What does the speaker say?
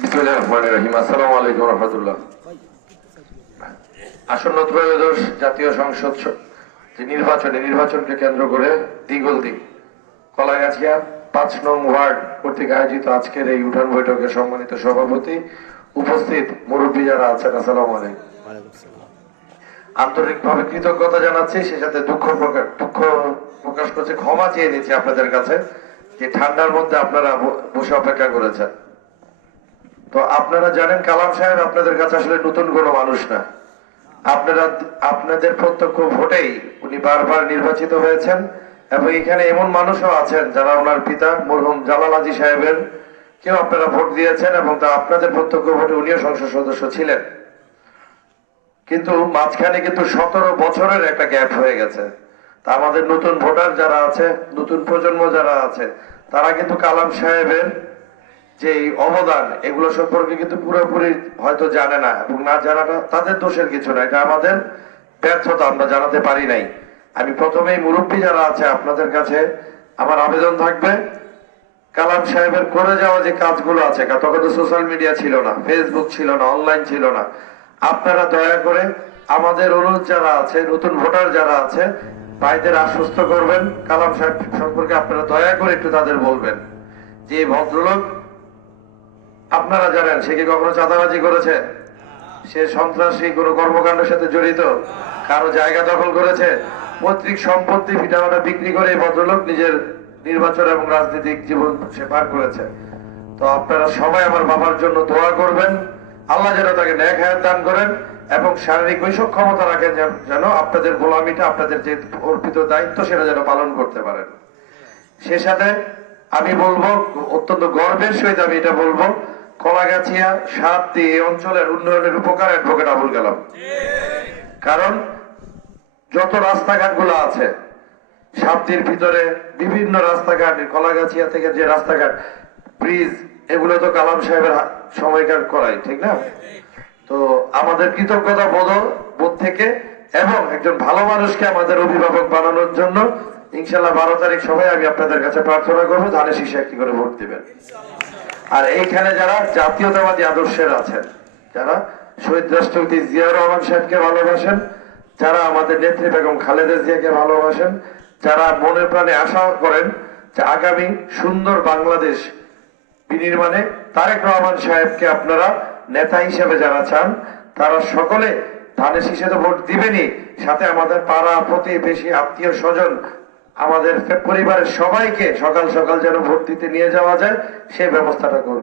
বিসমিল্লাহির রহমানির রহিম। আসসালামু আলাইকুম রহমতুল্লাহ। আসন্ন ত্রয়োদশ জাতীয় সংসদ যে নির্বাচনকে কেন্দ্র করে দিগলদি কলাগাছিয়া 5 নং ওয়ার্ড কর্তৃক আয়োজিত আজকের এই উঠান বৈঠকের সম্মানিত সভাপতি, উপস্থিত মুরব্বী যারা আছেন, আসসালামু আলাইকুম। আন্তরিকভাবে কৃতজ্ঞতা জানাচ্ছি, সে সাথে দুঃখ প্রকাশ করছি, ক্ষমা চেয়ে নিচ্ছি আপনাদের কাছে যে ঠান্ডার মধ্যে আপনারা বসে অপেক্ষা করেছেন। তো আপনারা জানেন কালাম সাহেব আপনাদের কাছে আসলে নতুন কোনো মানুষ না। আপনাদের প্রত্যক্ষ ভোটেই উনি বারবার নির্বাচিত হয়েছেন এবং এখানে এমন মানুষও আছেন যারা ওনার পিতা মরহুম জালাল হাজী সাহেবের কেউ আপনারা ভোট দিয়েছেন এবং তা আপনাদের প্রত্যক্ষ ভোটে উনিও সংসদ সদস্য ছিলেন। কিন্তু মাঝখানে কিন্তু 17 বছরের একটা গ্যাপ হয়ে গেছে। তা আমাদের নতুন ভোটার যারা আছে, নতুন প্রজন্ম যারা আছে, তারা কিন্তু কালাম সাহেবের যে অবদান এগুলো সম্পর্কে কিন্তু পুরোপুরি হয়তো জানে না, এবং না জানাটা তাদের দোষের কিছু না, এটা আমাদের ব্যর্থতা, আমরা জানাতে পারি নাই। আমি প্রথমেই মুরব্বী যারা আছে আপনাদের কাছে আমার আবেদন থাকবে, কালাম সাহেবের করে যাওয়া যে কাজগুলো আছে, তখন তো সোশ্যাল মিডিয়া ছিল না, ফেসবুক ছিল না, অনলাইন ছিল না, আপনারা দয়া করে আমাদের অনুরোধ যারা আছে, নতুন ভোটার যারা আছে, ভাইদের আশ্বস্ত করবেন কালাম সাহেব সম্পর্কে আপনারা দয়া করে একটু তাদের বলবেন যে ভদ্রলোক, আপনারা জানেন সে কি কখনো চাঁদাবাজি করেছে, সে সন্ত্রাসী কোনো কর্মকাণ্ডের সাথে জড়িত, কারো জায়গা দখল করেছে, পৈতৃক সম্পত্তি ভিটামাটা বিক্রি করে এই ভদ্রলোক নিজের নির্বাচন এবং রাজনৈতিক জীবন সে পার করেছে। তো আপনারা সবাই আমার বাবার জন্য দোয়া করবেন, আল্লাহ যেন তাকে নেক হায়াত দান করেন এবং শারীরিক ওইসব ক্ষমতা রাখেন যেন আপনাদের গোলামিটা, আপনাদের যে অর্পিত দায়িত্ব সেটা যেন পালন করতে পারেন। সে সাথে আমি বলবো, অত্যন্ত গর্বের সহিত আমি এটা বলবো, কলাগাছিয়া সাতটি এই অঞ্চলের উন্নয়নের উপকার অ্যাডভোকেট আবুল কালাম। কারণ যত রাস্তাঘাট গুলো আছে সাতটির ভিতরে, বিভিন্ন রাস্তাঘাট, কলাগাছিয়া থেকে যে রাস্তাঘাট, ব্রিজ, এগুলো তো কালাম সাহেবের সময়কার করাই, ঠিক না? তো আমাদের কৃতজ্ঞতা বোধ থেকে এবং একজন ভালো মানুষকে আমাদের অভিভাবক বানানোর জন্য ইনশাল্লাহ 12 তারিখ সবাই আমি আপনাদের কাছে প্রার্থনা করবো, ধানের শীষে একটি করে ভোট দিবেন। আর এইখানে যারা জাতীয়তাবাদী আদর্শের আছেন, যারা শহীদ রাষ্ট্রপতি জিয়াউর রহমান সাহেবকে ভালোবাসেন, যারা আমাদের নেত্রী বেগম খালেদা জিয়াকে ভালোবাসেন, যারা মনে প্রাণে আশা করেন যে আগামী সুন্দর বাংলাদেশ বিনির্মাণে তারেক রহমান সাহেবকে আপনারা নেতা হিসেবে যারা চান, তারা সকলে ধানের শীষে তো ভোট দিবেনই, সাথে আমাদের পাড়া প্রতিবেশী আত্মীয় স্বজন, আমাদের পরিবারের সবাইকে সকাল সকাল যেন ভোট দিতে নিয়ে যাওয়া যায় সেই ব্যবস্থাটা করবে।